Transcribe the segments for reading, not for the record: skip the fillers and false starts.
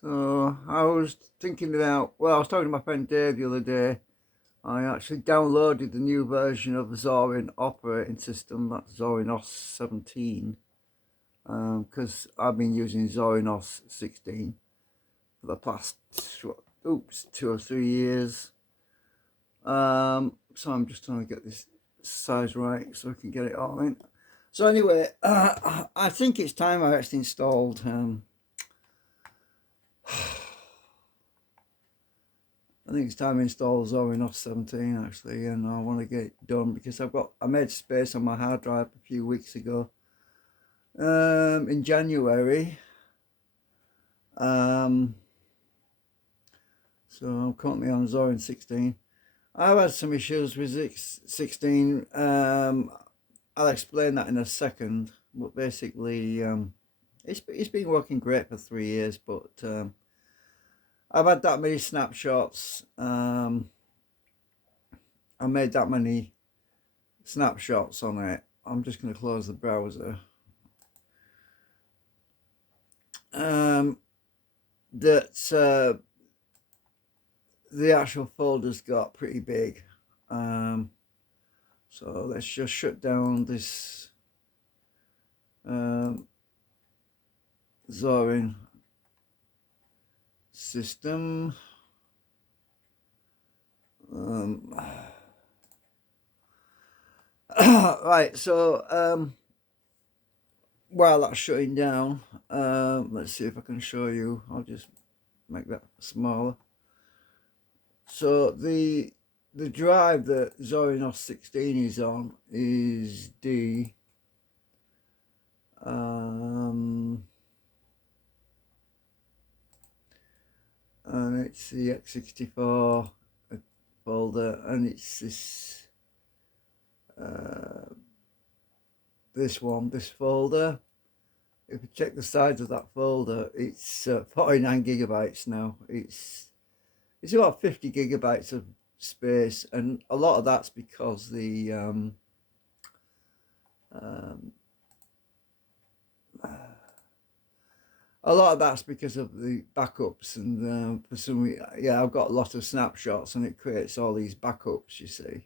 So I was thinking about, well, I was talking to my friend Dave the other day. I actually downloaded the new version of the Zorin operating system, that's Zorin OS 17, because I've been using Zorin OS 16 for the past, 2 or 3 years. So I'm just trying to get this size right so I can get it all in. So anyway, I think it's time I actually installed I think it's time to install Zorin OS 17 actually, and I want to get it done because I made space on my hard drive a few weeks ago, in January. Um, so I'm currently on Zorin 16. I've had some issues with 16. I'll explain that in a second, but basically, it's been working great for 3 years, but I've had that many snapshots. I made that many snapshots on it. I'm just going to close the browser. That the actual folders got pretty big. So let's just shut down this Zorin system. Right, so while that's shutting down, let's see if I can show you. I'll just make that smaller. So the drive that Zorin OS 16 is on is D. And it's the x64 folder, and it's this folder. If you check the size of that folder, it's 49 gigabytes now. It's about 50 gigabytes of space, and a lot of that's because the a lot of that's because of the backups, and for some reason, yeah, I've got a lot of snapshots, and it creates all these backups. You see,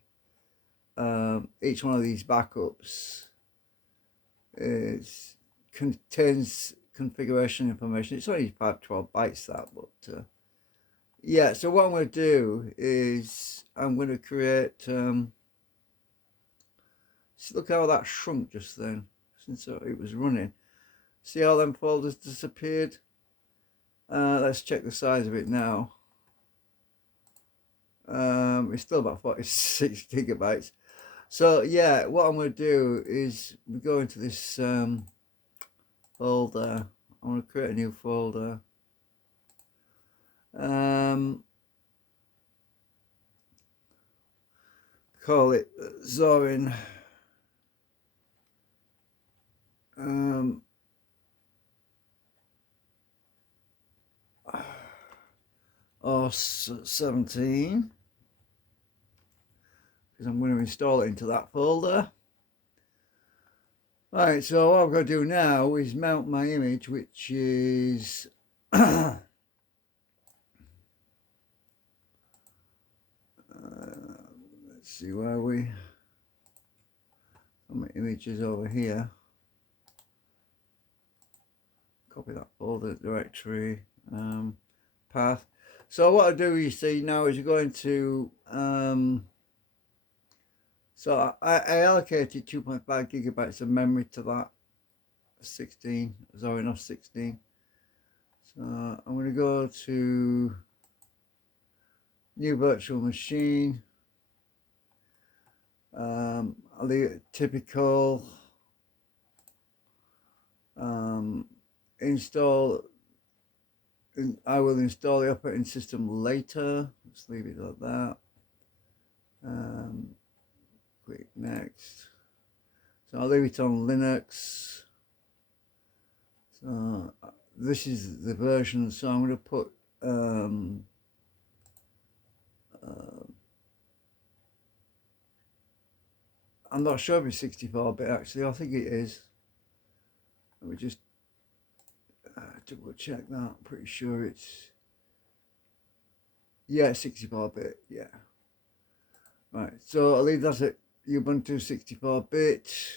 each one of these backups contains configuration information. It's only 512 bytes that, but yeah. So what I'm going to do is I'm going to create. Look how that shrunk just then, since it was running. See how them folders disappeared? Let's check the size of it now. It's still about 46 gigabytes. So yeah, what I'm going to do is we go into this folder. I'm going to create a new folder. Call it Zorin. OS 17, because I'm going to install it into that folder. Right, so what I'm going to do now is mount my image, which is let's see where my image is over here. Copy that folder directory, path. So what I do, you see, now is you're going to so I allocated 2.5 gigabytes of memory to that 16, Zorin OS 16. So I'm going to go to new virtual machine. I'll leave it typical. Install. I will install the operating system later. Let's leave it like that. Click next. So I'll leave it on Linux. So this is the version. So I'm going to put I'm not sure if it's 64-bit actually. I think it is. Let me just double check that. Pretty sure it's, yeah, 64-bit. Yeah. Right. So I'll leave that at Ubuntu 64-bit.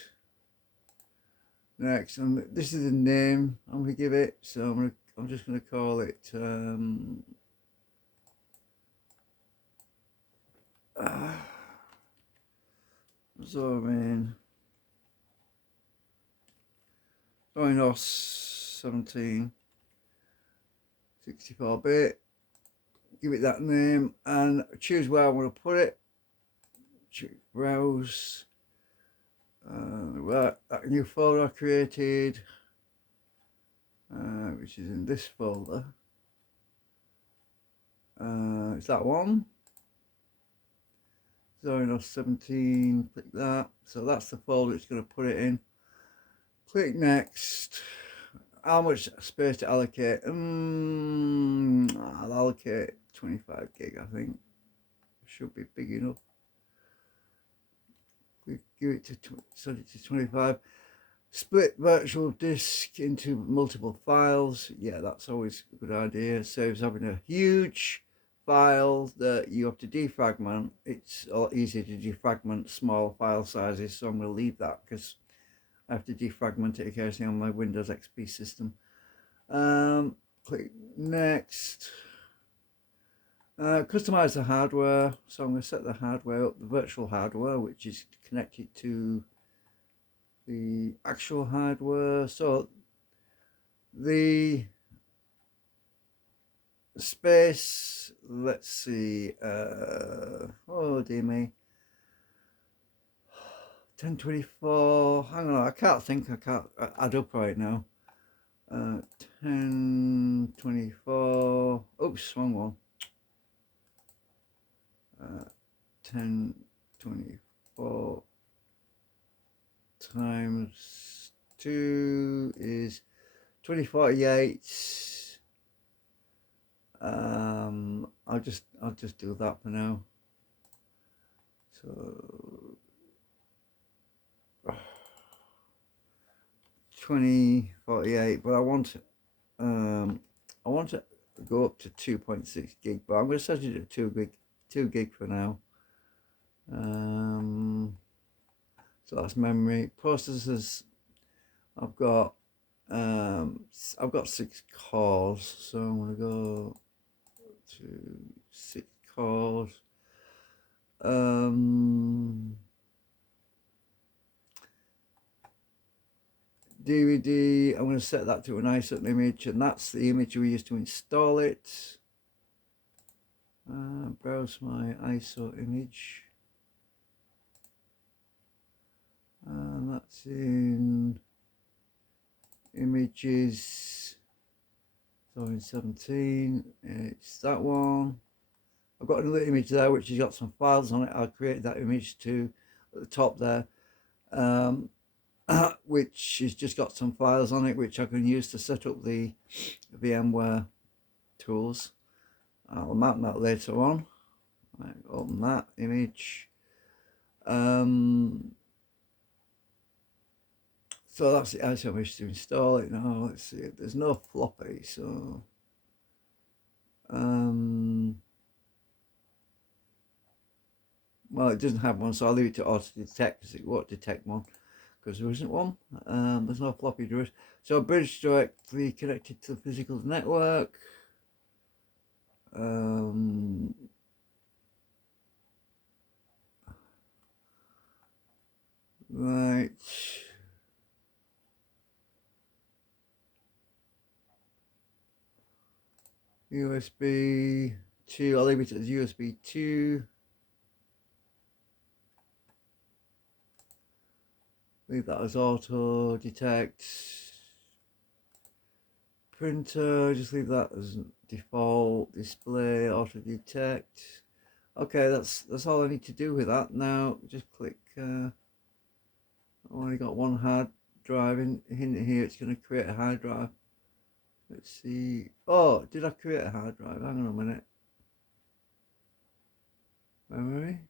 Next, and this is the name I'm gonna give it. So I'm just gonna call it Zorin OS 17 64-bit. Give it that name and choose where I want to put it. Choose browse. Right, that new folder I created, which is in this folder. It's that one. Zorin OS 17. Click that. So that's the folder it's going to put it in. Click next. How much space to allocate? I'll allocate 25 gig, I think. Should be big enough. We give it to set it to 25. Split virtual disk into multiple files. Yeah, that's always a good idea. Saves having a huge file that you have to defragment. It's a lot easier to defragment small file sizes, so I'm going to leave that because I have to defragment it occasionally on my Windows XP system. Click next. Customize the hardware. So I'm going to set the hardware up, the virtual hardware, which is connected to the actual hardware. So the space, let's see, oh dear me, 1024, hang on, I can't add up right now. 1024, oops, wrong one. 1024 times 2 is 2048. I'll just do that for now. So 2048, but I want to go up to 2.6 gig, but I'm going to set it at 2 gig for now. So that's memory. Processors, I've got 6 cores, so I'm going to go to 6 cores. DVD, I'm going to set that to an ISO image, and that's the image we use to install it. Browse my ISO image, and that's in images. So in 17, it's that one. I've got another image there which has got some files on it. I'll create that image too at the top there, which has just got some files on it which I can use to set up the VMware tools. I'll map that later on. Right, open that image. So that's the ISO image to install it now. Let's see, there's no floppy, so well, it doesn't have one, so I'll leave it to auto detect because it won't detect one because there isn't one. There's no floppy drive. So bridge directly connected to the physical network. Right. USB 2, I'll leave it as USB 2. Leave that as auto detect. Printer, just leave that as default. Display, auto detect. Okay, that's all I need to do with that. Now just click. I've only got one hard drive in here. It's going to create a hard drive. Let's see. Oh, did I create a hard drive? Hang on a minute. Memory.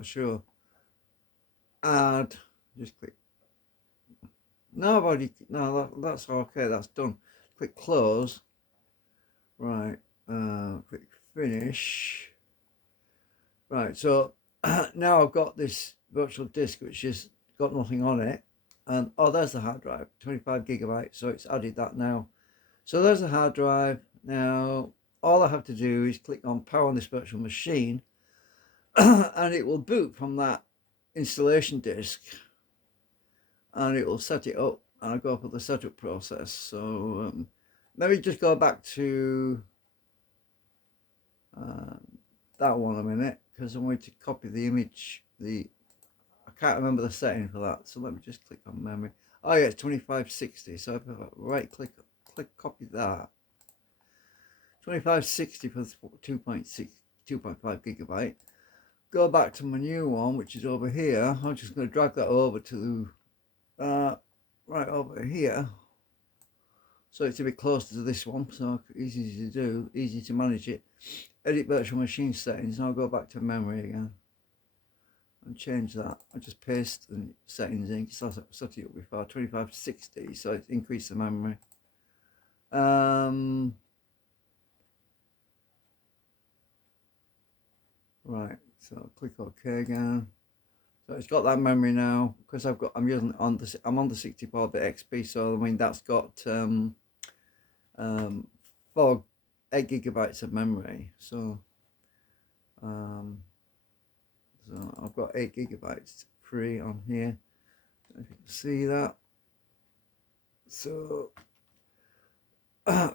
not sure. Add, just click. No, I've already, no, that's okay, that's done. Click close. Right, click finish. Right, so now I've got this virtual disk which has got nothing on it. And oh, there's the hard drive, 25 gigabytes. So it's added that now. So there's the hard drive. Now, all I have to do is click on power on this virtual machine and it will boot from that installation disk and it will set it up, and I'll go for the setup process. So maybe just go back to that one a minute, because I want to copy the image. I can't remember the setting for that, so let me just click on memory. Oh yeah, it's 2560. So if I right click copy that, 2560 for 2.5 gigabyte. Go back to my new one, which is over here. I'm just going to drag that over to right over here, so it's a bit closer to this one, so easy to do, easy to manage it. Edit virtual machine settings, and I'll go back to memory again and change that. I just paste the settings in because I set it up before, 2560, so it's increased the memory. Right, so click OK again. So it's got that memory now, because I'm using I'm on the 64-bit XP, so I mean that's got 8 gigabytes of memory. So so I've got 8 gigabytes free on here. If you can see that. So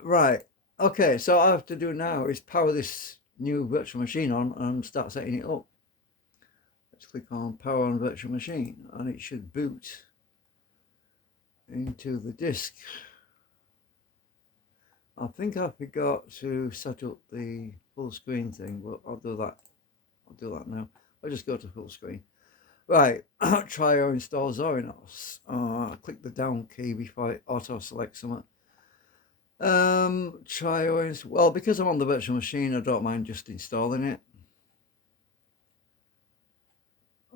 right, okay, so all I have to do now is power this new virtual machine on and start setting it up. Let's click on power on virtual machine and it should boot into the disk. I think I forgot to set up the full screen thing, but I'll do that now. I'll just go to full screen. Right, try or install Zorin OS. Click the down key before it auto selects something. Try or install. Well, because I'm on the virtual machine, I don't mind just installing it.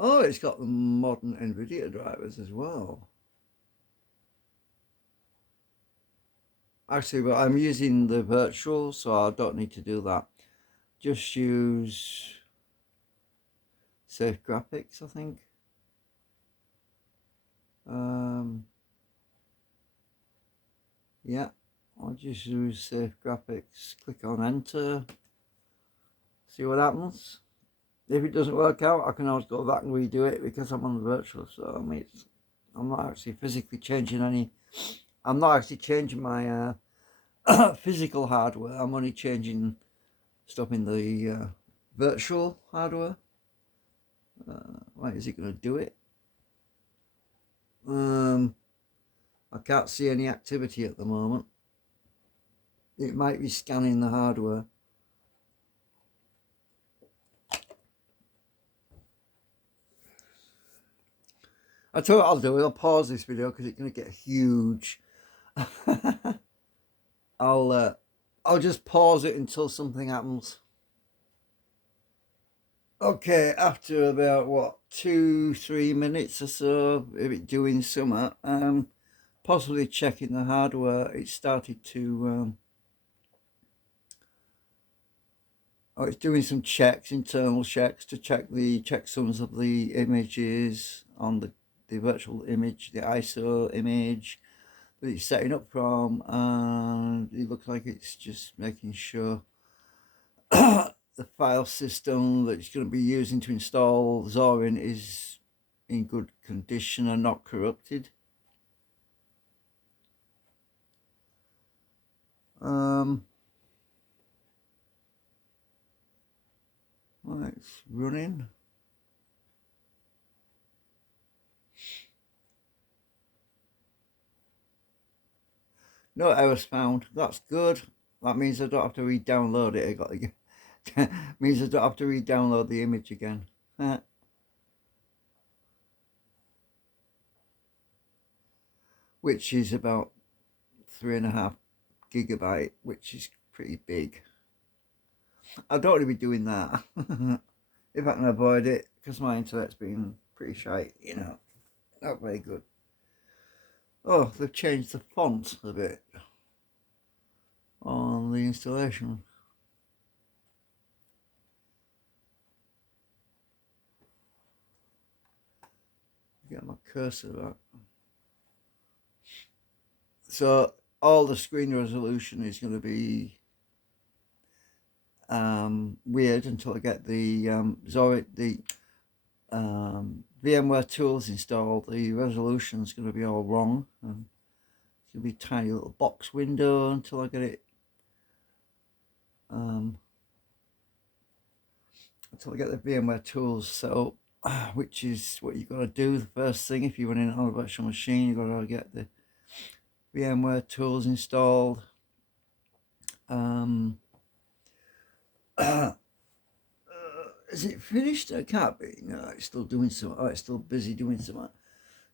Oh, it's got the modern NVIDIA drivers as well. Actually, but I'm using the virtual, so I don't need to do that. Just use Safe Graphics, I think. Yeah, I'll just use Safe Graphics. Click on Enter. See what happens. If it doesn't work out, I can always go back and redo it because I'm on the virtual. So I mean, I'm not actually physically changing any. I'm not actually changing my physical hardware. I'm only changing stuff in the virtual hardware. Right, is it going to do it? I can't see any activity at the moment. It might be scanning the hardware. I tell you what I'll do. I'll pause this video because it's going to get huge. I'll just pause it until something happens. Okay, after about what 2-3 minutes or so of it doing something, possibly checking the hardware, it started to it's doing some checks, internal checks, to check the checksums of the images on the virtual image, the ISO image that it's setting up from, and it looks like it's just making sure the file system that it's going to be using to install Zorin is in good condition and not corrupted. Well, it's running. No errors found. That's good. That means I don't have to re-download it. Means I don't have to re-download the image again. Which is about 3.5 gigabyte, which is pretty big. I don't want to be doing that. if I can avoid it, because my internet's been pretty shite, you know, not very good. Oh, they've changed the font a bit on the installation. Get my cursor back. So all the screen resolution is going to be weird until I get the VMware tools installed. The resolution is going to be all wrong. And it's going to be a tiny little box window until I get it. Until I get the VMware tools set up, which is what you've got to do. The first thing, if you're running on a virtual machine, you've got to get the VMware tools installed. Is it finished? It can't be. No, it's still doing something. Oh, it's still busy doing something.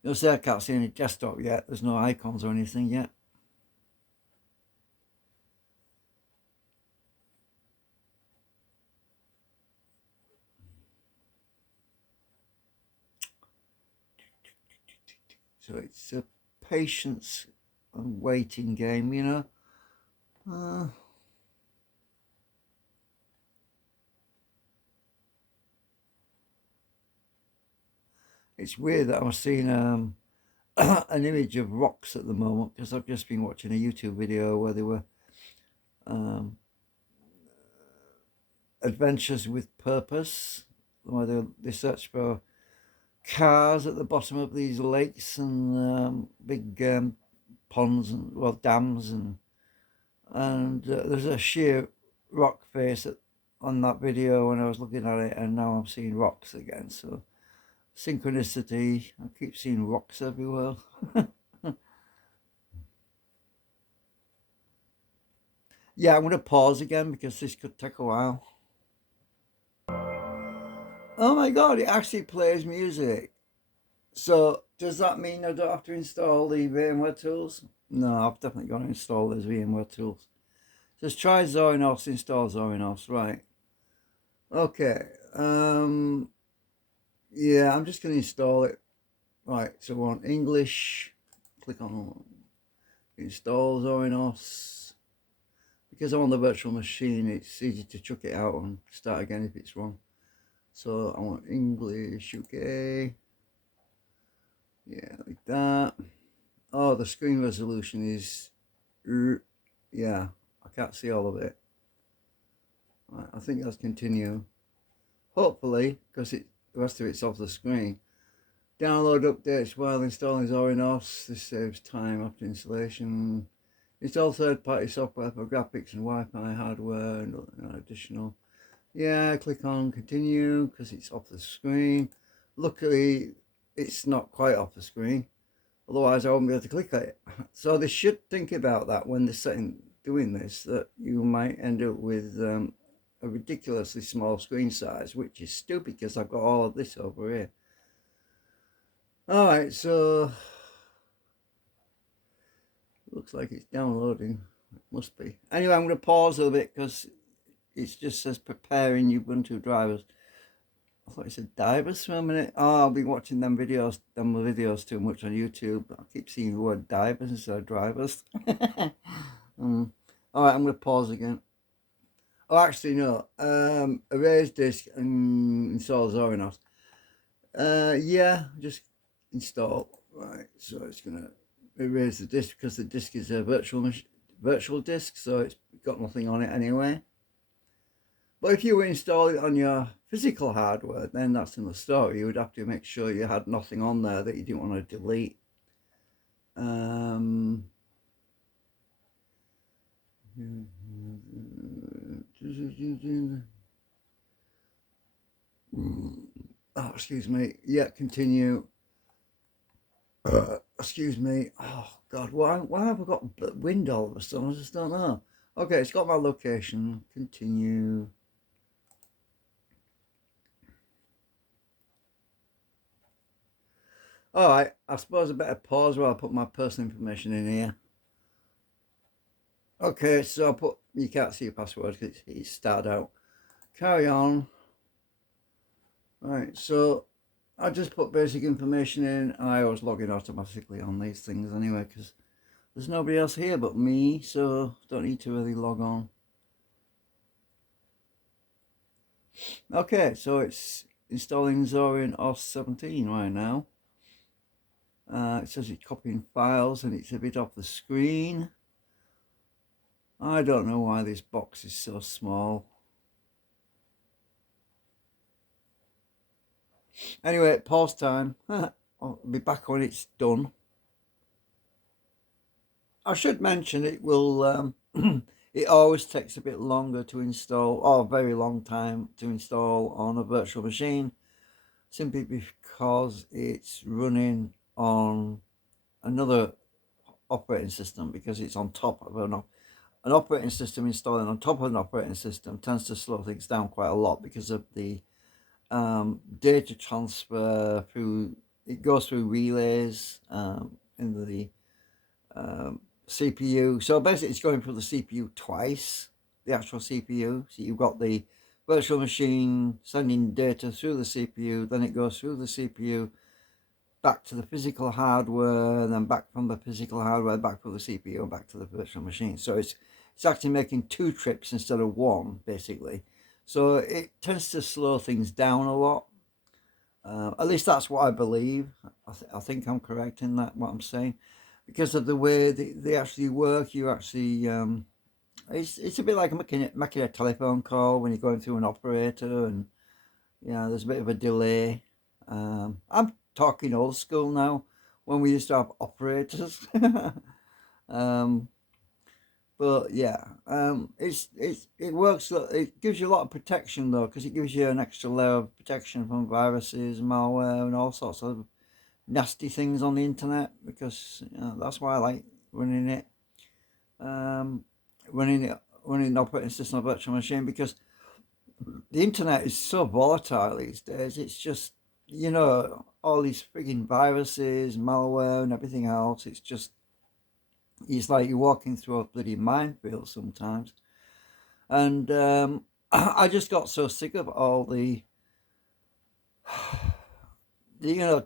You'll see I can't see any desktop yet. There's no icons or anything yet. So it's a patience and waiting game, you know. It's weird that I'm seeing an image of rocks at the moment, because I've just been watching a YouTube video where they were adventures with purpose, where they search for cars at the bottom of these lakes and big ponds and, well, dams, and there's a sheer rock face on that video when I was looking at it, and now I'm seeing rocks again. So synchronicity, I keep seeing rocks everywhere. Yeah, I'm going to pause again because this could take a while. Oh my god, it actually plays music. So does that mean I don't have to install the VMware tools? No, I've definitely got to install those VMware tools. Just try Zorin OS, install Zorin OS, right? Okay. Yeah, I'm just going to install it. Right, so we're on English. Click on install Zorin OS. Because I'm on the virtual machine, it's easy to chuck it out and start again if it's wrong. So I want English, UK. Yeah, like that. Oh, the screen resolution is, yeah, I can't see all of it. Right, I think let's continue. Hopefully, because the rest of it's off the screen. Download updates while installing Zorin OS. This saves time after installation. Install third-party software for graphics and Wi-Fi hardware and additional. Yeah, click on continue because it's off the screen. Luckily, it's not quite off the screen. Otherwise, I won't be able to click on it. So they should think about that when they're doing this, that you might end up with a ridiculously small screen size, which is stupid because I've got all of this over here. All right, so looks like it's downloading. It must be. Anyway, I'm going to pause a little bit because it just says preparing Ubuntu drivers. I thought it said divers for a minute. Oh, I'll be watching them videos too much on YouTube. I keep seeing the word divers instead of drivers. All right, I'm going to pause again. Oh, actually, no. Erase disk and install Zorin OS. Yeah, just install. Right, so it's going to erase the disk because the disk is a virtual disk, so it's got nothing on it anyway. But if you install it on your physical hardware, then that's another story. You would have to make sure you had nothing on there that you didn't want to delete. Oh, excuse me. Yeah, continue. Excuse me. Oh God, why have I got wind all of a sudden? I just don't know. Okay, it's got my location. Continue. All right, I suppose I better pause while I put my personal information in here. Okay, so I put, you can't see your password because it's started out. Carry on. Right, so I just put basic information in, and I always log in automatically on these things anyway, because there's nobody else here but me, so don't need to really log on. Okay, so it's installing Zorin OS 17 right now. It says it's copying files and it's a bit off the screen. I don't know why this box is so small. Anyway, pause time. I'll be back when it's done. I should mention it will it always takes a bit longer to install, or a very long time to install on a virtual machine, simply because it's running on another operating system, because it's on top of an operating system. Installing on top of an operating system tends to slow things down quite a lot because of the data transfer through, it goes through relays in the CPU. So basically it's going through the CPU twice, the actual CPU. So you've got the virtual machine sending data through the CPU, then it goes through the CPU back to the physical hardware, and then back from the physical hardware back to the CPU and back to the virtual machine. So it's actually making two trips instead of one, basically. So it tends to slow things down a lot. At least that's what I believe. I think I'm correct in that, what I'm saying, because of the way they actually work. You actually it's a bit like making a telephone call when you're going through an operator, and there's a bit of a delay. I'm talking old school now, when we used to have operators. um, but yeah, it works. It gives you a lot of protection though, because it gives you an extra layer of protection from viruses, malware, and all sorts of nasty things on the internet. Because that's why I like running it, running the operating system on a virtual machine, because the internet is so volatile these days. It's just, all these frigging viruses, malware, and everything else. It's like you're walking through a bloody minefield sometimes. And I just got so sick of all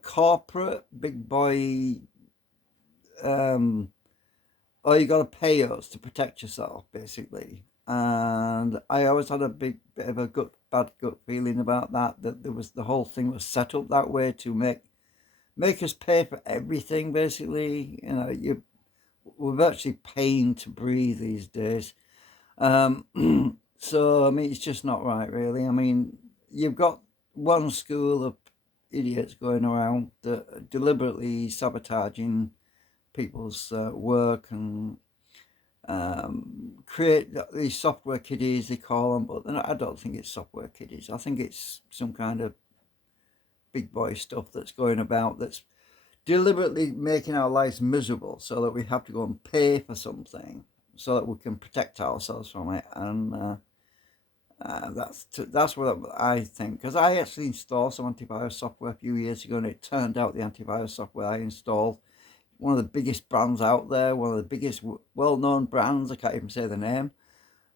corporate big boy, um, oh, you got to pay us to protect yourself, basically. And I always had a bit of a bad gut feeling about that there was, the whole thing was set up that way to make us pay for everything, basically. We're virtually paying to breathe these days. So, I mean, it's just not right, really. I mean, you've got one school of idiots going around that are deliberately sabotaging people's work, and create these software kiddies, they call them, but I don't think it's software kiddies. I think it's some kind of big boy stuff that's going about, that's deliberately making our lives miserable so that we have to go and pay for something so that we can protect ourselves from it. And that's what I think, because I actually installed some antivirus software a few years ago, and it turned out the antivirus software I installed, one of the biggest brands out there, one of the biggest well-known brands, I can't even say the name,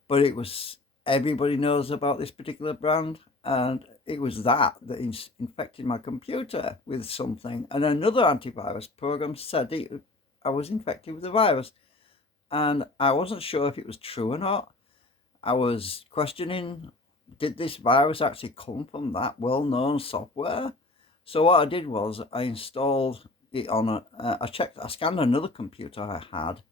but it was, everybody knows about this particular brand, and it was that infected my computer with something. And another antivirus program said I was infected with a virus, and I wasn't sure if it was true or not. I was questioning, did this virus actually come from that well-known software? So what I did was I installed it on I scanned another computer I had,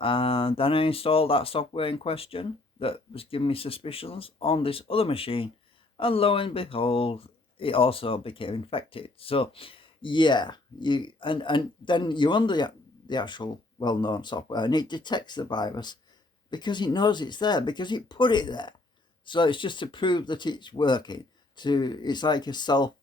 and then I installed that software in question that was giving me suspicions on this other machine, and lo and behold, it also became infected. So yeah, and then you run the actual well-known software, and it detects the virus because it knows it's there, because it put it there. So it's just to prove that it's working. It's like a self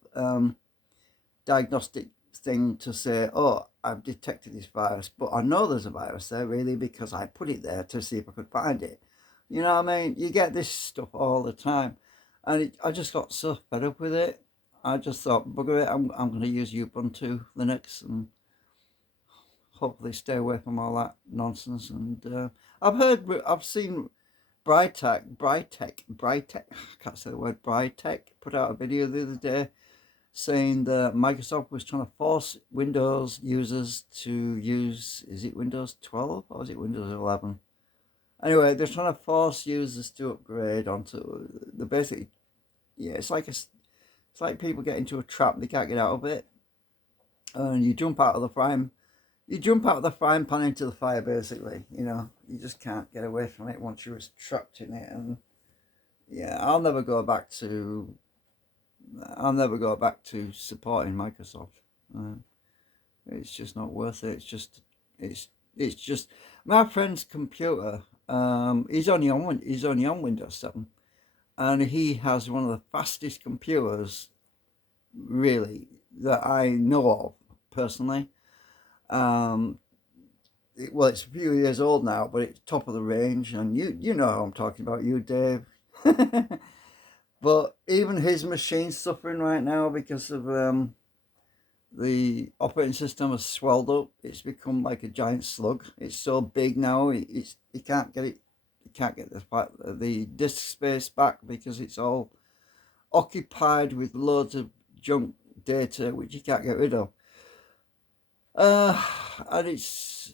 diagnostic thing to say, oh, I've detected this virus, but I know there's a virus there, really, because I put it there to see if I could find it. You know what I mean? You get this stuff all the time, and I just got so fed up with it. I just thought, bugger it, I'm going to use Ubuntu Linux, and hopefully stay away from all that nonsense. And I've seen Brightech, I can't say the word Brightech, put out a video the other day saying that Microsoft was trying to force Windows users to use, is it Windows 12 or is it Windows 11? Anyway, they're trying to force users to upgrade onto the basic. Yeah, it's like people get into a trap, they can't get out of it, and you jump out of the frying pan into the fire, basically. You just can't get away from it once you're trapped in it. And yeah, I'll never go back to supporting Microsoft. Uh, it's just not worth it. It's it's just my friend's computer. He's only on Windows 7, and he has one of the fastest computers, really, that I know of personally. Um, well, it's a few years old now, but it's top of the range, and you know how I'm talking about, you, Dave. But even his machine's suffering right now because of the operating system has swelled up. It's become like a giant slug. It's so big now. You can't get it. You can't get the disk space back because it's all occupied with loads of junk data which you can't get rid of. Uh, and it's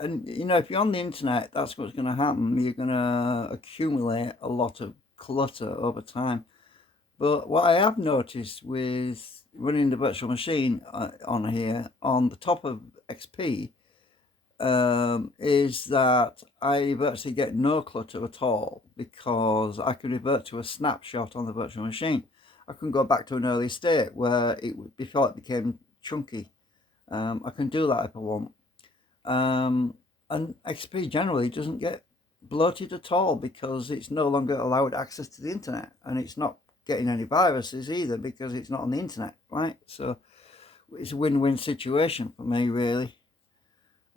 and if you're on the internet, that's what's going to happen. You're going to accumulate a lot of clutter over time. But what I have noticed with running the virtual machine on here, on the top of XP, is that I virtually get no clutter at all because I can revert to a snapshot on the virtual machine. I can go back to an early state where before it became chunky. I can do that if I want. And XP generally doesn't get bloated at all because it's no longer allowed access to the internet, and it's not getting any viruses either because it's not on the internet, right? So it's a win-win situation for me, really.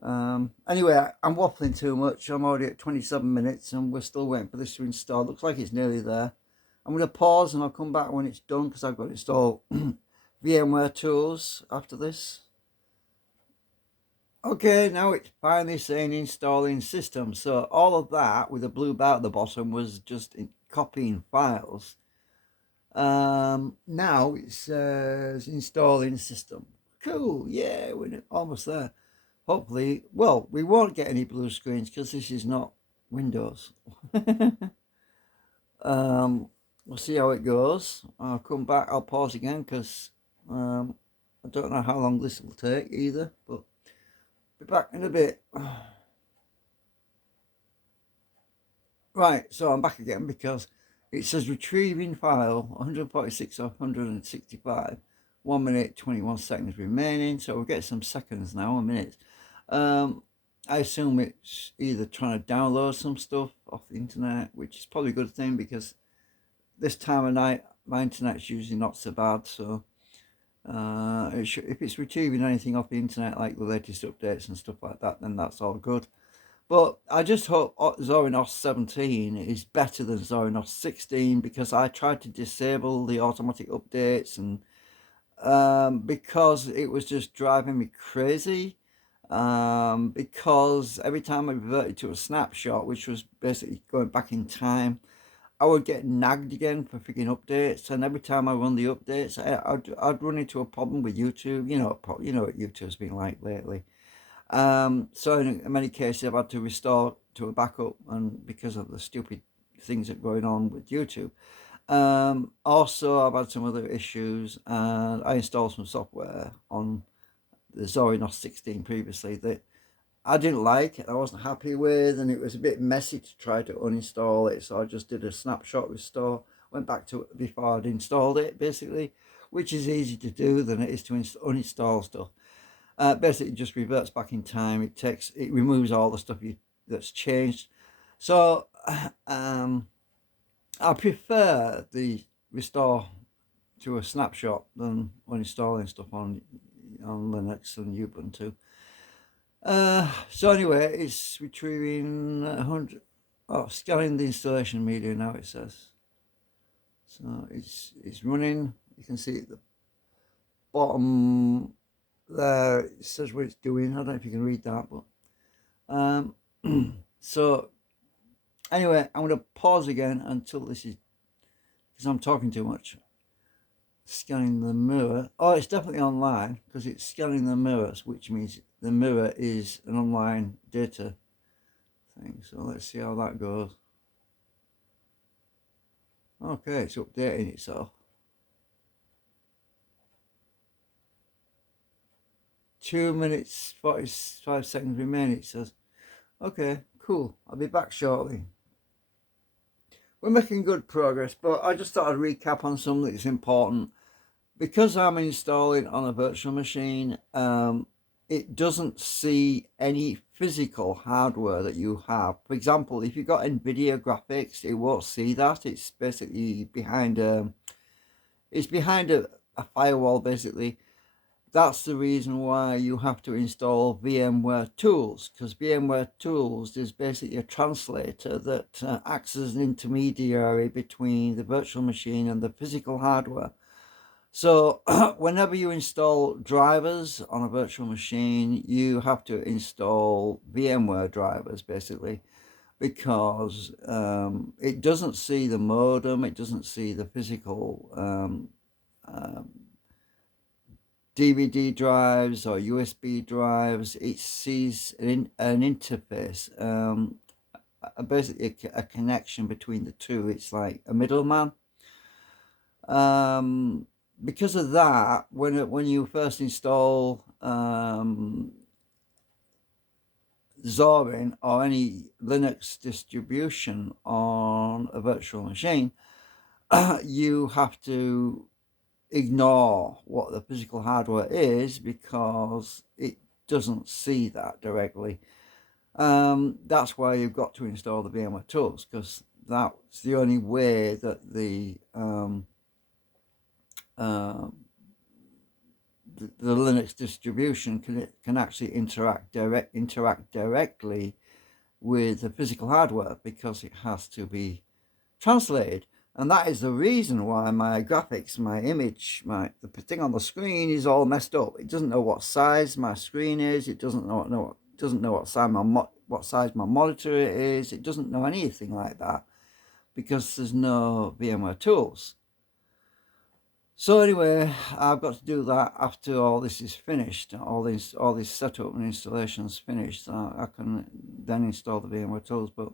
Anyway, I'm waffling too much. I'm already at 27 minutes and we're still waiting for this to install. Looks like it's nearly there. I'm going to pause and I'll come back when it's done because I've got to install VMware tools after this. Okay, now it's finally saying installing system. So all of that with a blue bar at the bottom was just copying files. Now it says installing system. Cool, yeah, we're almost there. Hopefully, well, we won't get any blue screens because this is not Windows. We'll see how it goes. I'll come back, I'll pause again because I don't know how long this will take either, but be back in a bit. Right, so I'm back again because it says retrieving file 146 or 165, 1 minute 21 seconds remaining. So we'll get some seconds now, a minute. I assume it's either trying to download some stuff off the internet, which is probably a good thing because this time of night my internet's usually not so bad. So if it's retrieving anything off the internet, like the latest updates and stuff like that, then that's all good. But I just hope Zorin OS 17 is better than Zorin OS 16 because I tried to disable the automatic updates and because it was just driving me crazy. Because every time I reverted to a snapshot, which was basically going back in time, I would get nagged again for freaking updates. And every time I run the updates, I'd run into a problem with YouTube. You know what YouTube's been like lately. So in many cases, I've had to restore to a backup, and because of the stupid things that are going on with YouTube. Also, I've had some other issues, and I installed some software on the Zorin OS 16 previously that I didn't like, I wasn't happy with, and it was a bit messy to try to uninstall it. So I just did a snapshot restore, went back to it before I'd installed it, basically, which is easy to do than it is to uninstall stuff. Basically, it just reverts back in time. It removes all the stuff that's changed. So I prefer the restore to a snapshot than uninstalling stuff on Linux and Ubuntu. So anyway, it's retrieving 100. Oh, scanning the installation media now. It says. So it's running. You can see at the bottom there. It says what it's doing. I don't know if you can read that, but so Anyway, I'm going to pause again until this is, because I'm talking too much. Scanning the mirror. Oh, it's definitely online because it's scanning the mirrors, which means the mirror is an online data thing. So let's see how that goes. Okay, it's updating itself. 2 minutes 45 seconds remain, it says. Okay, cool. I'll be back shortly. We're making good progress, but I just thought I'd recap on something that's important. Because I'm installing on a virtual machine, it doesn't see any physical hardware that you have. For example, if you've got NVIDIA graphics, it won't see that. It's basically behind a firewall, basically. That's the reason why you have to install VMware Tools, because VMware Tools is basically a translator that acts as an intermediary between the virtual machine and the physical hardware. So whenever you install drivers on a virtual machine, you have to install VMware drivers, basically, because it doesn't see the modem, it doesn't see the physical DVD drives or USB drives. It sees an interface, basically a connection between the two. It's like a middleman. Because of that, when you first install Zorin or any Linux distribution on a virtual machine, you have to ignore what the physical hardware is because it doesn't see that directly. That's why you've got to install the VMware tools, because that's the only way that the Linux distribution can actually interact directly with the physical hardware, because it has to be translated. And that is the reason why my graphics, my image, the thing on the screen is all messed up. It doesn't know what size my screen is. It doesn't know what size my monitor is. It doesn't know anything like that because there's no VMware tools. So anyway, I've got to do that after all this is finished. All this setup and installation is finished. So I can then install the VMware tools, but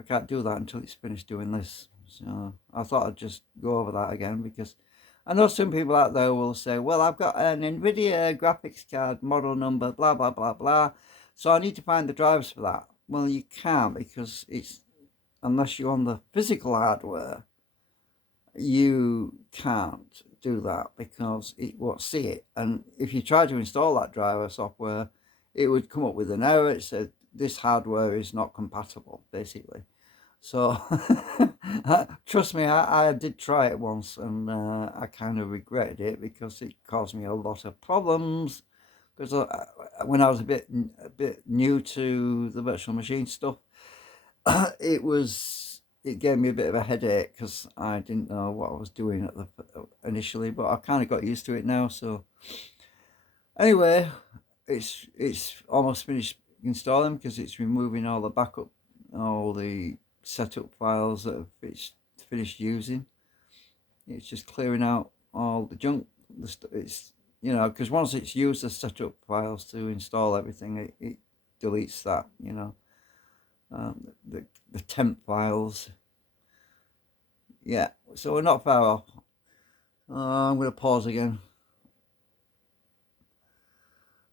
I can't do that until it's finished doing this. So I thought I'd just go over that again, because I know some people out there will say, well, I've got an NVIDIA graphics card model number, blah, blah, blah, blah. So I need to find the drivers for that. Well, you can't, because unless you're on the physical hardware, you can't do that because it won't see it. And if you try to install that driver software, it would come up with an error. It said this hardware is not compatible, basically. So trust me, I did try it once, and I kind of regretted it because it caused me a lot of problems. Because when I was a bit new to the virtual machine stuff, it gave me a bit of a headache because I didn't know what I was doing initially, but I kind of got used to it now. So anyway, it's almost finished installing, because it's removing all the backup, all the setup files that it's finished using. It's just clearing out all the junk. It's, because once it's used the setup files to install everything, it deletes that, the temp files. Yeah, so we're not far off. I'm going to pause again.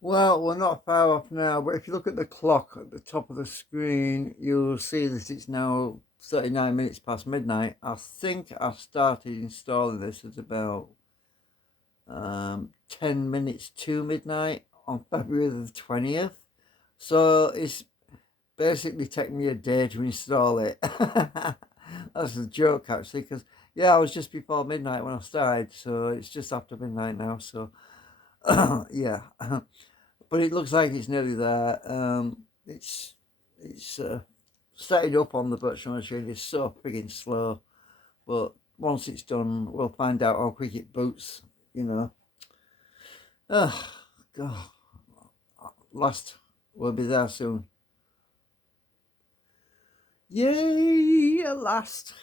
Well, we're not far off now, but if you look at the clock at the top of the screen, you'll see that it's now 39 minutes past midnight. I think I started installing this at about 10 minutes to midnight on February the 20th. So it's basically taken me a day to install it. That's a joke, actually, because yeah, I was just before midnight when I started, so it's just after midnight now. So yeah, but it looks like it's nearly there. It's setting up on the virtual machine is so frigging slow, but once it's done, we'll find out how quick it boots. Oh God, we'll be there soon. Yay, at last.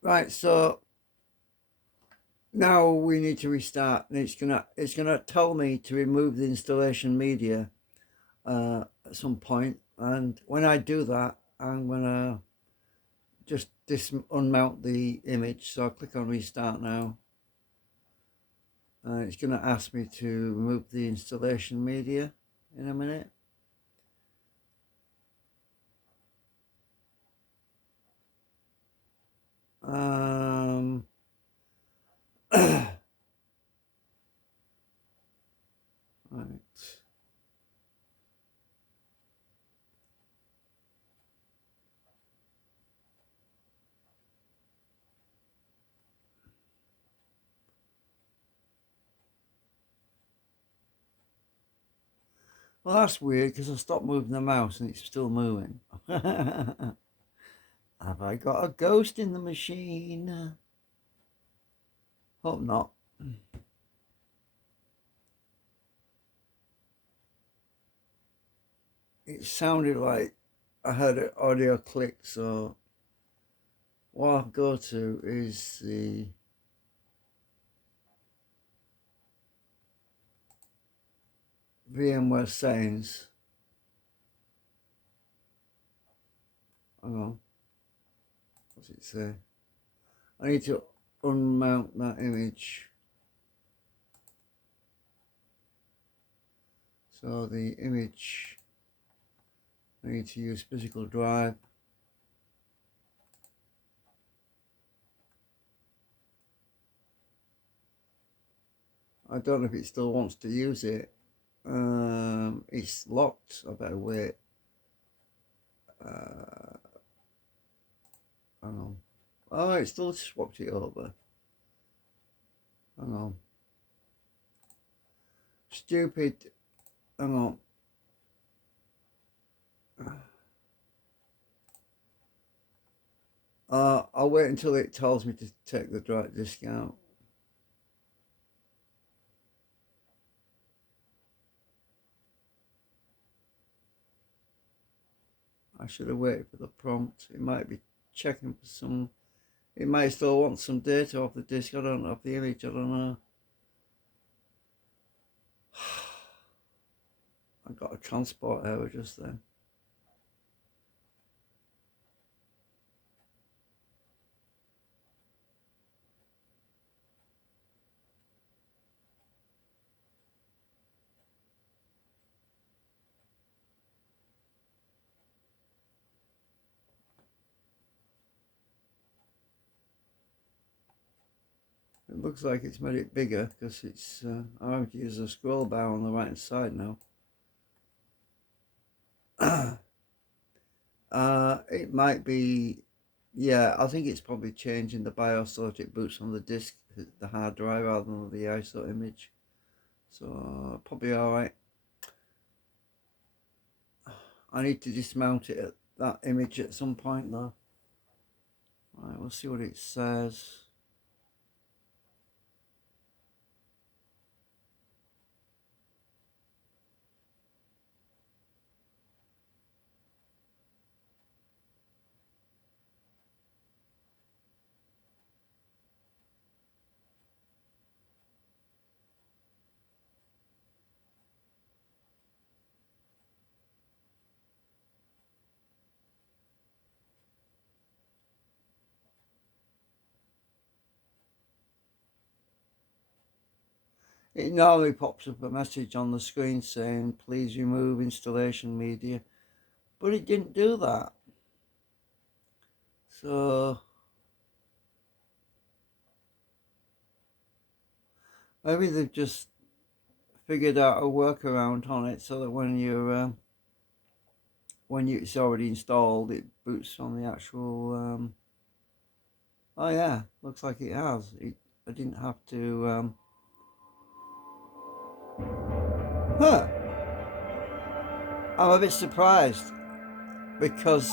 Right, so now we need to restart, and it's gonna tell me to remove the installation media at some point, and when I do that, I'm gonna just unmount the image. So I'll click on restart now. It's gonna ask me to remove the installation media in a minute. Right. Well, that's weird because I stopped moving the mouse and it's still moving. Have I got a ghost in the machine? Hope not. It sounded like I heard an audio click, so what I'll go to is the VMware settings. Hang on. What's it say? I need to unmount that image. So the image, I need to use physical drive. I don't know if it still wants to use it. It's locked. I better wait. Hang on. Oh, it still swapped it over. Hang on. Stupid. Hang on. I'll wait until it tells me to take the direct discount. I should have waited for the prompt. It might be checking for some. It might still want some data off the disk. I don't know, off the image. I don't know. I got a transport error just then. It looks like it's made it bigger because it's. I'm having to use a scroll bar on the right hand side now. It might be. Yeah, I think it's probably changing the BIOS so that it boots on the disk, the hard drive, rather than the ISO image. So probably all right. I need to dismount it at that image at some point though. Right, we'll see what it says. It normally pops up a message on the screen saying please remove installation media, but it didn't do that. So maybe they've just figured out a workaround on it so that when it's already installed, it boots on the actual. Oh yeah, looks like it has. I didn't have to. Huh. I'm a bit surprised because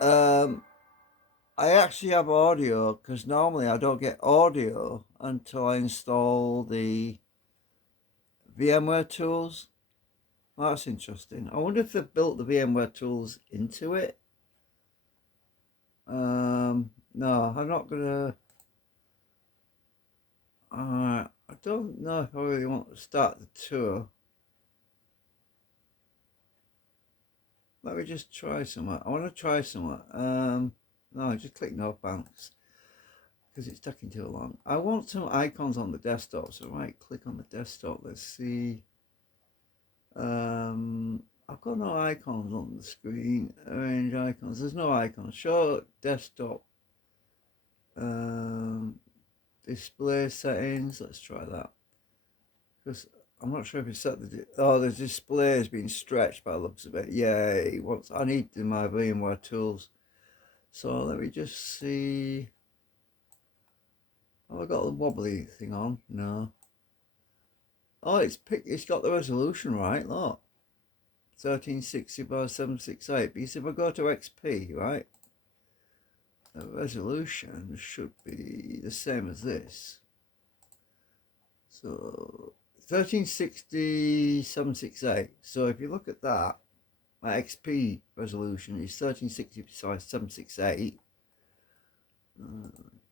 um, I actually have audio because normally I don't get audio until I install the VMware tools. Well, that's interesting. I wonder if they've built the VMware tools into it. No, I'm not gonna. I don't know if I really want to start the tour. Let me just try somewhere. I want to try somewhere. No, just click no thanks because it's taking too long. I want some icons on the desktop, so right click on the desktop. Let's see. I've got no icons on the screen. Arrange icons. There's no icons. Show desktop. Um, display settings. Let's try that because I'm not sure if it's set the. Oh, the display is being stretched by the looks of it. Yay! Once I need my VMware tools. So let me just see. Have I got the wobbly thing on? No. Oh, it's got the resolution right. Look, 1360 by 768. Because if I go to XP, right, the resolution should be the same as this. So 1360 768. So if you look at that, my XP resolution is 1360 by 768.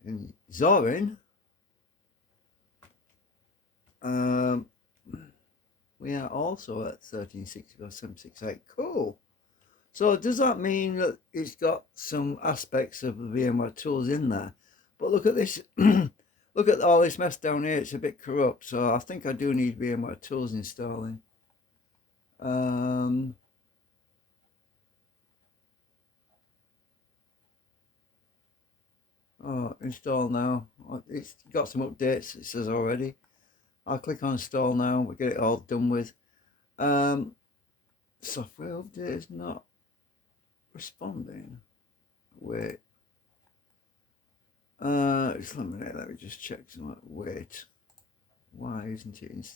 In Zorin, we are also at 1360 by 768. Cool. So does that mean that it's got some aspects of the VMware tools in there? But look at this. Look at all this mess down here. It's a bit corrupt. So I think I do need VMware tools installing. Oh, install now. It's got some updates, it says already. I'll click on install now. We'll get it all done with. Software update is not responding. Wait. Just let me just check something. Wait. Why isn't it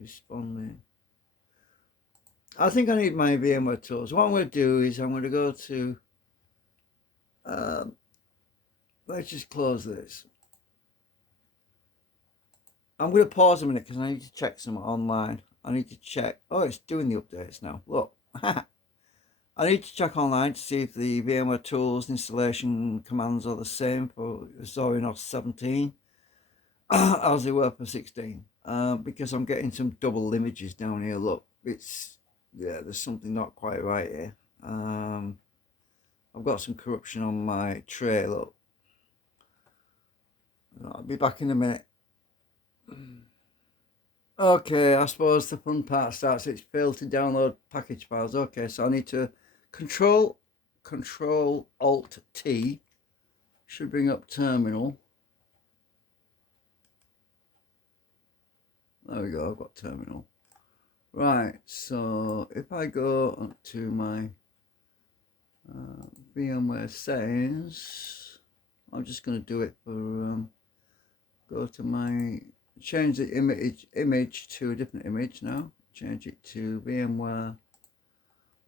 responding? I think I need my VMware tools. What I'm going to do is I'm going to go to, let's just close this. I'm going to pause a minute because I need to check some online. I need to check. Oh, it's doing the updates now. Look. I need to check online to see if the VMware tools installation commands are the same for Zorin OS 17 as they were for 16. Because I'm getting some double images down here. Look, there's something not quite right here. I've got some corruption on my tray. Look, I'll be back in a minute. Okay, I suppose the fun part starts. It's failed to download package files. Okay, so I need to Control Alt T should bring up terminal. There we go, I've got terminal. Right, so if I go to my VMware settings, I'm just going to do it for, go to my, change the image to a different image now. Change it to VMware,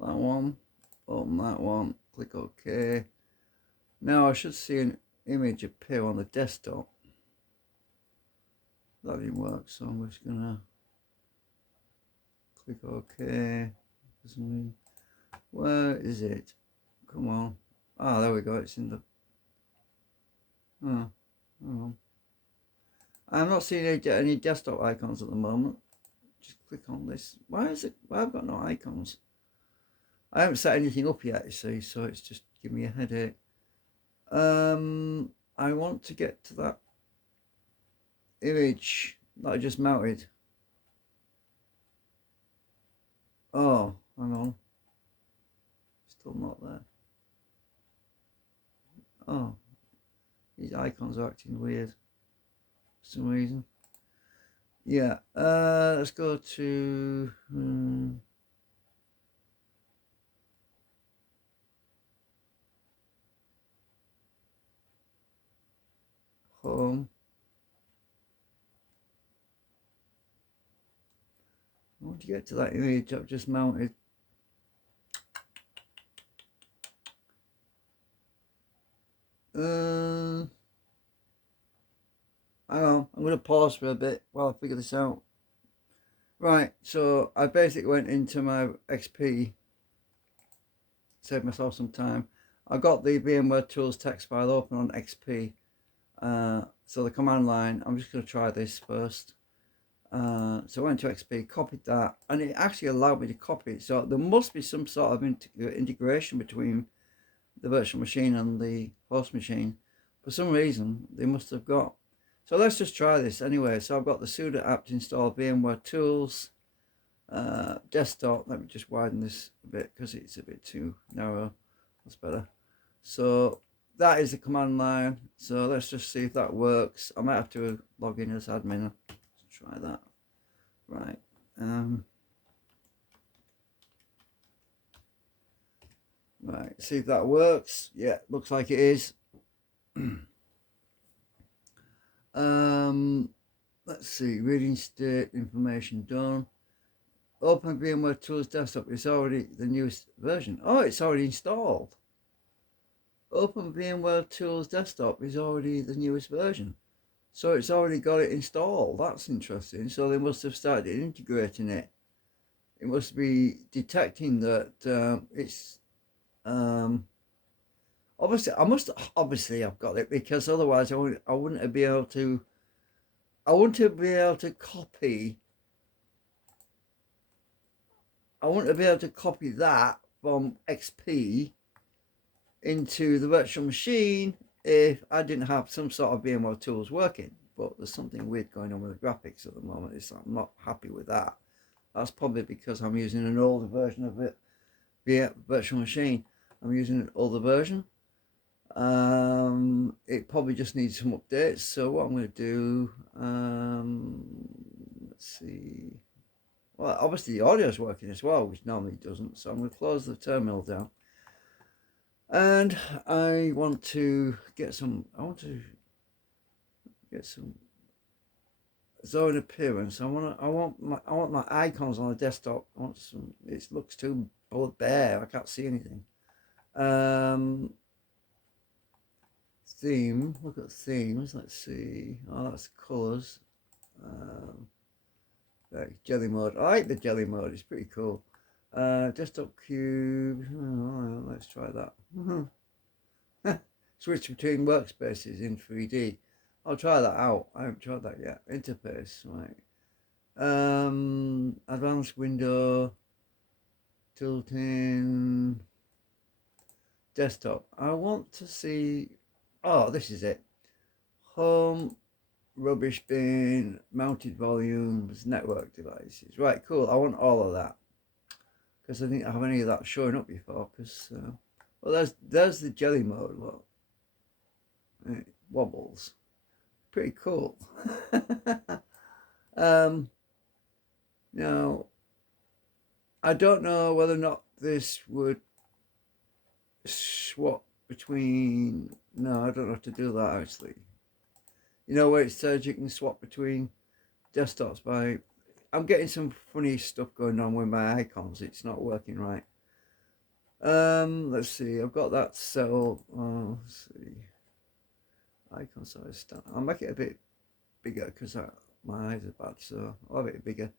that one, open that one, click OK. Now I should see an image appear on the desktop. That didn't work, so I'm just gonna click OK. Where is it? Come on. Ah, there we go. It's in the. Oh. I'm not seeing any desktop icons at the moment. Just click on this. Why is it? Why I've got no icons? I haven't set anything up yet, you see, so it's just giving me a headache. I want to get to that image that I just mounted. Oh, hang on. Still not there. Oh, these icons are acting weird for some reason. Yeah, let's go to home. I want to get to that image I've just mounted. Hang on, I'm going to pause for a bit while I figure this out. Right, so I basically went into my XP, saved myself some time. I got the VMware Tools text file open on XP. So the command line, I'm just going to try this first. So I went to XP, copied that, and it actually allowed me to copy it. So there must be some sort of integration between the virtual machine and the host machine. For some reason, they must have got. So let's just try this anyway. So I've got the sudo apt install VMware Tools desktop. Let me just widen this a bit because it's a bit too narrow. That's better. So that is the command line. So let's just see if that works. I might have to log in as admin. Let's try that. Right. Right. See if that works. Yeah, looks like it is. Let's see. Reading state information done. Open VMware Tools desktop. It's already the newest version. Oh, it's already installed. Open VMware Tools desktop is already the newest version. So it's already got it installed. That's interesting. So they must have started integrating it. It must be detecting that it's obviously I've got it, because otherwise I wouldn't be able to copy. I wouldn't be able to copy that from XP into the virtual machine if I didn't have some sort of VMware Tools working. But there's something weird going on with the graphics at the moment. I'm not happy with that. That's probably because I'm using an older version of it, the virtual machine. I'm using an older version. It probably just needs some updates. So what I'm going to do, let's see. Well, obviously the audio is working as well, which normally doesn't. So I'm going to close the terminal down. And I want to get some. I want to get some Zorin appearance. I want my icons on the desktop. I want some. It looks too bare. I can't see anything. Theme. Look at themes. Let's see. Oh, that's colors. Like jelly mode. I like the jelly mode. It's pretty cool. Desktop cube. Oh, let's try that. Switch between workspaces in 3D. I'll try that out. I haven't tried that yet. Interface, right. Advanced window, tilting, desktop. I want to see, oh, this is it. Home, rubbish bin, mounted volumes, network devices. Right, cool. I want all of that, because I didn't have any of that showing up before. Because, well, there's the jelly mode. Look, it wobbles. Pretty cool. Now, I don't know whether or not this would swap between. No, I don't have to do that actually. You know where it says you can swap between desktops by. I'm getting some funny stuff going on with my icons. It's not working right. Let's see. I've got that set up. Oh, let's see. Icon size. I'll make it a bit bigger because my eyes are bad, so I'll have it bigger.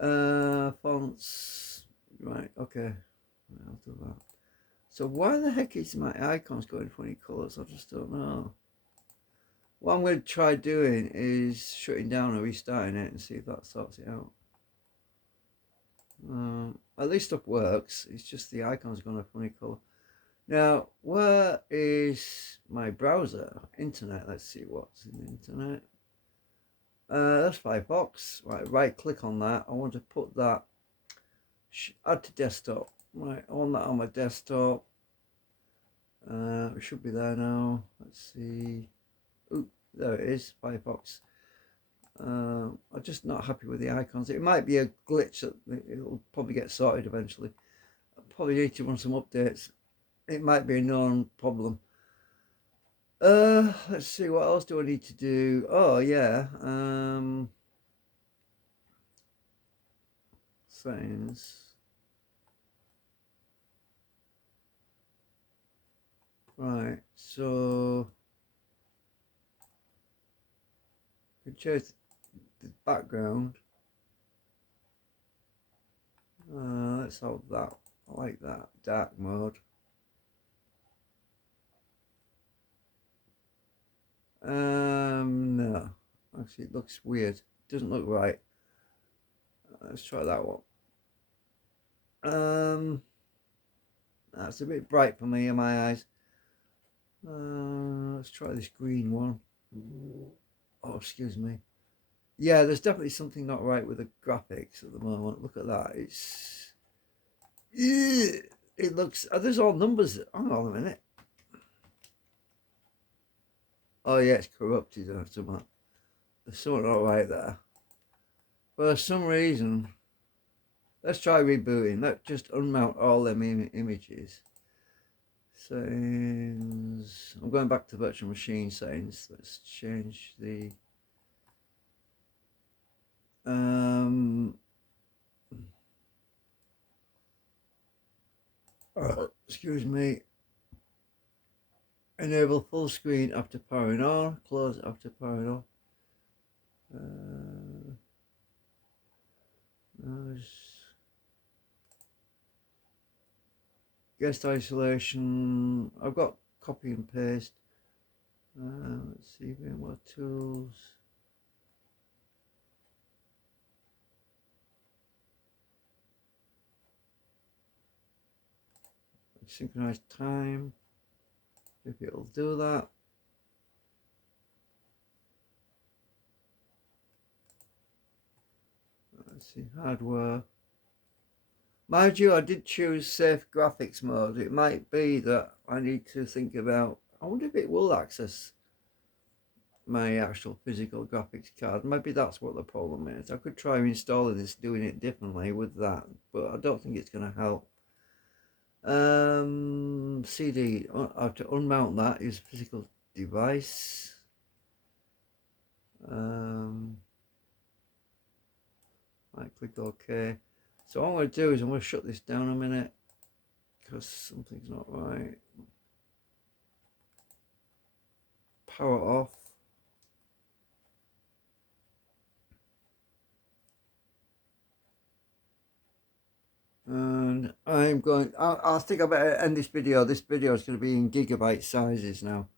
Fonts. Right. Okay. I'll do that. So why the heck is my icons going funny colors? I just don't know. What I'm going to try doing is shutting down and restarting it and see if that sorts it out. At least stuff works. It's just the icon's gone a funny color. Now, where is my browser? Internet. Let's see what's in the internet. That's Firefox. Right click on that. I want to put that. Add to desktop. Right, I want that on my desktop. It should be there now. Let's see. Ooh, there it is. Firefox. I'm just not happy with the icons. It might be a glitch that it'll probably get sorted eventually. I probably need to run some updates. It might be a known problem. Let's see, what else do I need to do? Oh yeah. Settings. Right, so we change the background. Let's have that. I like that dark mode. No, actually it looks weird. Doesn't look right. Let's try that one. That's a bit bright for me in my eyes. Let's try this green one. Oh, excuse me. Yeah, there's definitely something not right with the graphics at the moment. Look at that. It looks. There's all numbers. Hang on a minute. Oh yeah, it's corrupted or something. There's something not right there. For some reason, let's try rebooting. Let's just unmount all them images. Settings. I'm going back to virtual machine settings. Let's change the excuse me. Enable full screen after powering on. Close after powering off. Guest isolation. I've got copy and paste. Let's see, vmware tools. Synchronize time. If it'll do that. Let's see, hardware. Mind you, I did choose safe graphics mode. It might be that I need to think about, I wonder if it will access my actual physical graphics card. Maybe that's what the problem is. I could try installing this, doing it differently with that, but I don't think it's going to help. CD, I have to unmount that, use physical device. I click OK. So what I'm going to do is I'm going to shut this down a minute because something's not right. Power off. And I'm going, I think I better end this video. This video is going to be in gigabyte sizes now.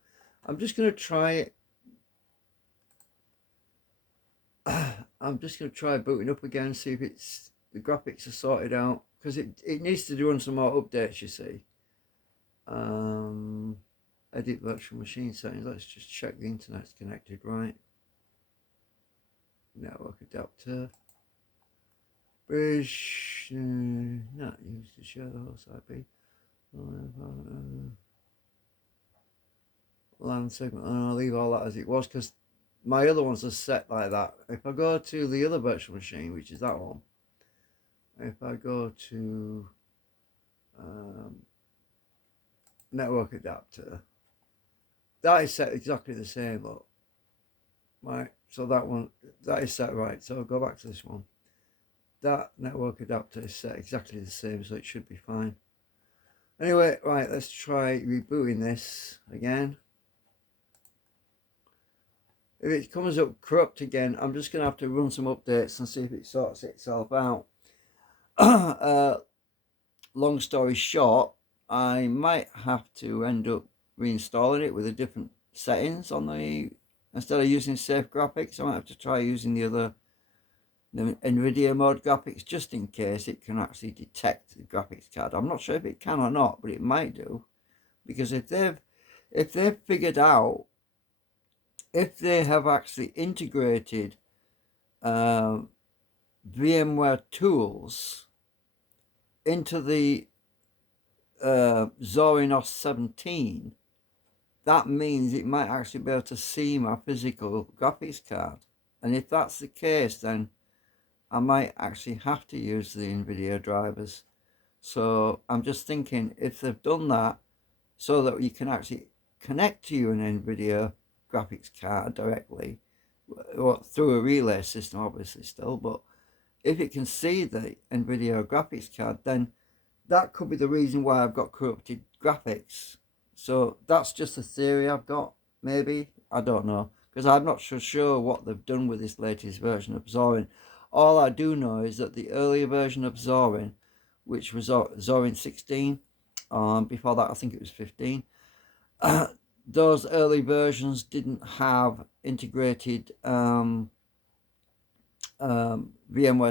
I'm just going to try it. I'm just going to try booting up again, see if it's the graphics are sorted out, because it needs to run some more updates, you see. Edit virtual machine settings. Let's just check the internet's connected right. Network adapter. Bridge not used to share the host IP. LAN segment. And I'll leave all that as it was because my other ones are set like that. If I go to the other virtual machine, which is that one, if I go to network adapter, that is set exactly the same. Look, right. So that one, that is set right. So I'll go back to this one. That network adapter is set exactly the same, so it should be fine. Anyway, right, let's try rebooting this again. If it comes up corrupt again, I'm just going to have to run some updates and see if it sorts itself out. Long story short, I might have to end up reinstalling it with a different settings on the, instead of using safe graphics, I might have to try using the NVIDIA mode graphics just in case it can actually detect the graphics card. I'm not sure if it can or not, but it might do, because if they've figured out, if they have actually integrated VMware tools into the Zorin OS 17, that means it might actually be able to see my physical graphics card. And if that's the case, then I might actually have to use the NVIDIA drivers. So I'm just thinking, if they've done that so that you can actually connect to your NVIDIA graphics card directly, or through a relay system obviously still, but if it can see the NVIDIA graphics card, then that could be the reason why I've got corrupted graphics. So that's just a theory I've got, maybe, I don't know, because I'm not sure what they've done with this latest version of Zorin. All I do know is that the earlier version of Zorin which was Zorin 16. Before that, I think it was 15. Those early versions didn't have integrated VMware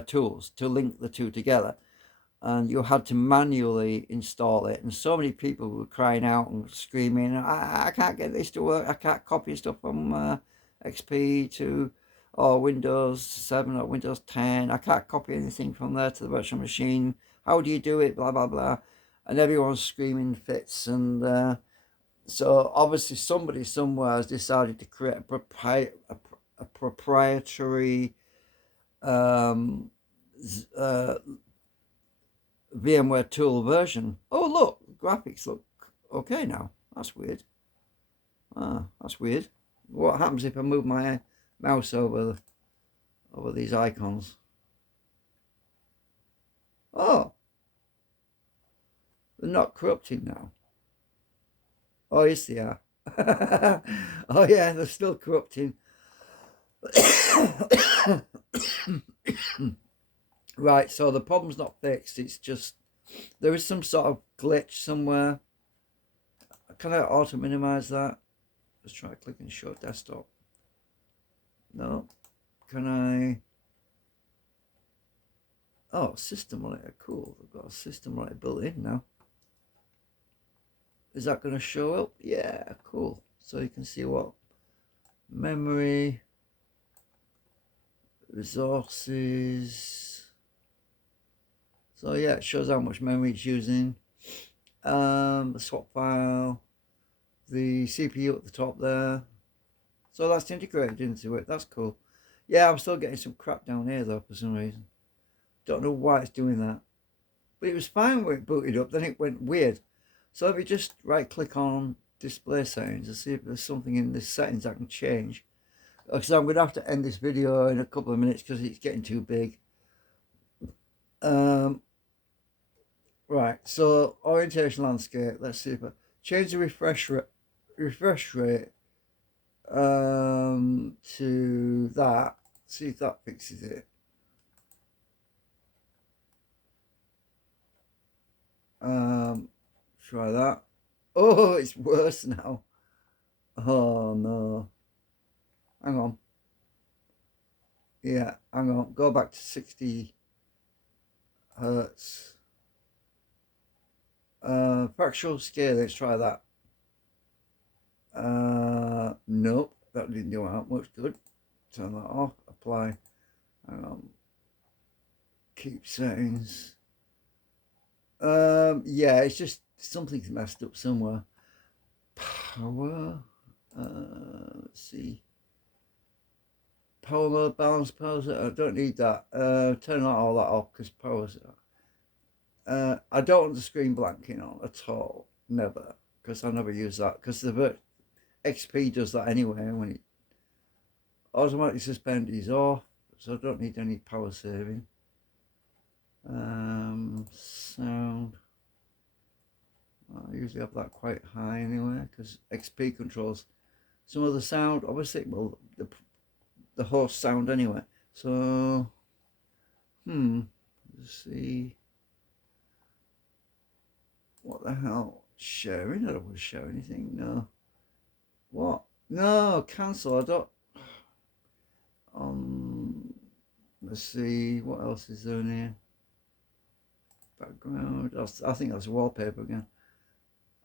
tools to link the two together, and you had to manually install it. And so many people were crying out and screaming, I can't get this to work, I can't copy stuff from XP to or Windows 7 or Windows 10, I can't copy anything from there to the virtual machine, how do you do it, blah blah blah. And everyone's screaming fits. And so obviously somebody somewhere has decided to create a proprietary um, VMware tool version. Oh look, graphics look okay now. That's weird. That's weird. What happens if I move my mouse over these icons? Oh, they're not corrupted now. Oh yes they are. Oh yeah, they're still corrupting. Right, so the problem's not fixed. It's just there is some sort of glitch somewhere. Can I auto minimize that? Let's try clicking show desktop. No. Can I? Oh, system monitor. Cool. I've got a system monitor built in now. Is that going to show up? Yeah, cool. So you can see what memory, resources. So yeah, it shows how much memory it's using. The swap file, the CPU at the top there. So that's integrated into it. That's cool. Yeah, I'm still getting some crap down here though for some reason. Don't know why it's doing that. But it was fine when it booted up, then it went weird. So if you just right click on display settings and see if there's something in the settings I can change. Because I'm going to have to end this video in a couple of minutes because it's getting too big. Right, so orientation landscape. Let's see if I change the refresh rate to that. See if that fixes it. Try that. Oh, it's worse now. Oh no. Hang on. Yeah, hang on. Go back to 60 hertz. Fractional scale, let's try that. Nope, that didn't do that much good. Turn that off, apply. Hang on. Keep settings. Yeah, it's just something's messed up somewhere. Power. Let's see. Power mode, balance power. I don't need that. Turn all that off because power's. I don't want the screen blanking on at all. Never, because I never use that. Because the XP does that anyway when it automatically suspends off, so I don't need any power saving. Sound. I usually have that quite high anyway because XP controls some of the sound. Obviously, well, the host sound anyway. So, let's see. What the hell? Sharing? I don't want to share anything. No. What? No, cancel. I don't. Let's see. What else is there in here? Background. I think that's wallpaper again.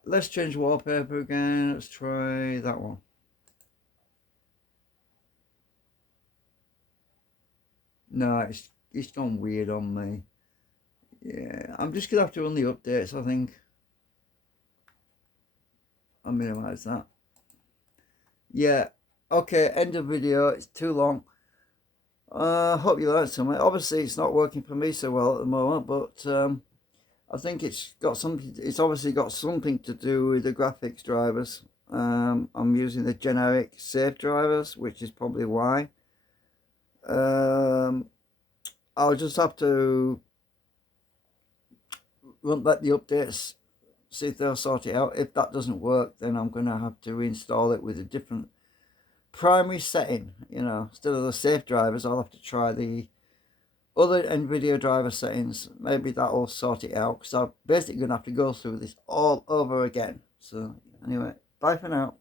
Let's change wallpaper again. Let's try that one. No, it's gone weird on me. Yeah, I'm just gonna have to run the updates, I think. I'll minimize that. Yeah, okay, end of video. It's too long. Hope you learned something. Obviously, it's not working for me so well at the moment, but I think it's got something. It's obviously got something to do with the graphics drivers. I'm using the generic safe drivers, which is probably why. I'll just have to let the updates see if they'll sort it out. If that doesn't work, then I'm going to have to reinstall it with a different primary setting. You know, instead of the safe drivers, I'll have to try the other NVIDIA driver settings. Maybe that'll sort it out, because I'm basically going to have to go through this all over again. So anyway, bye for now.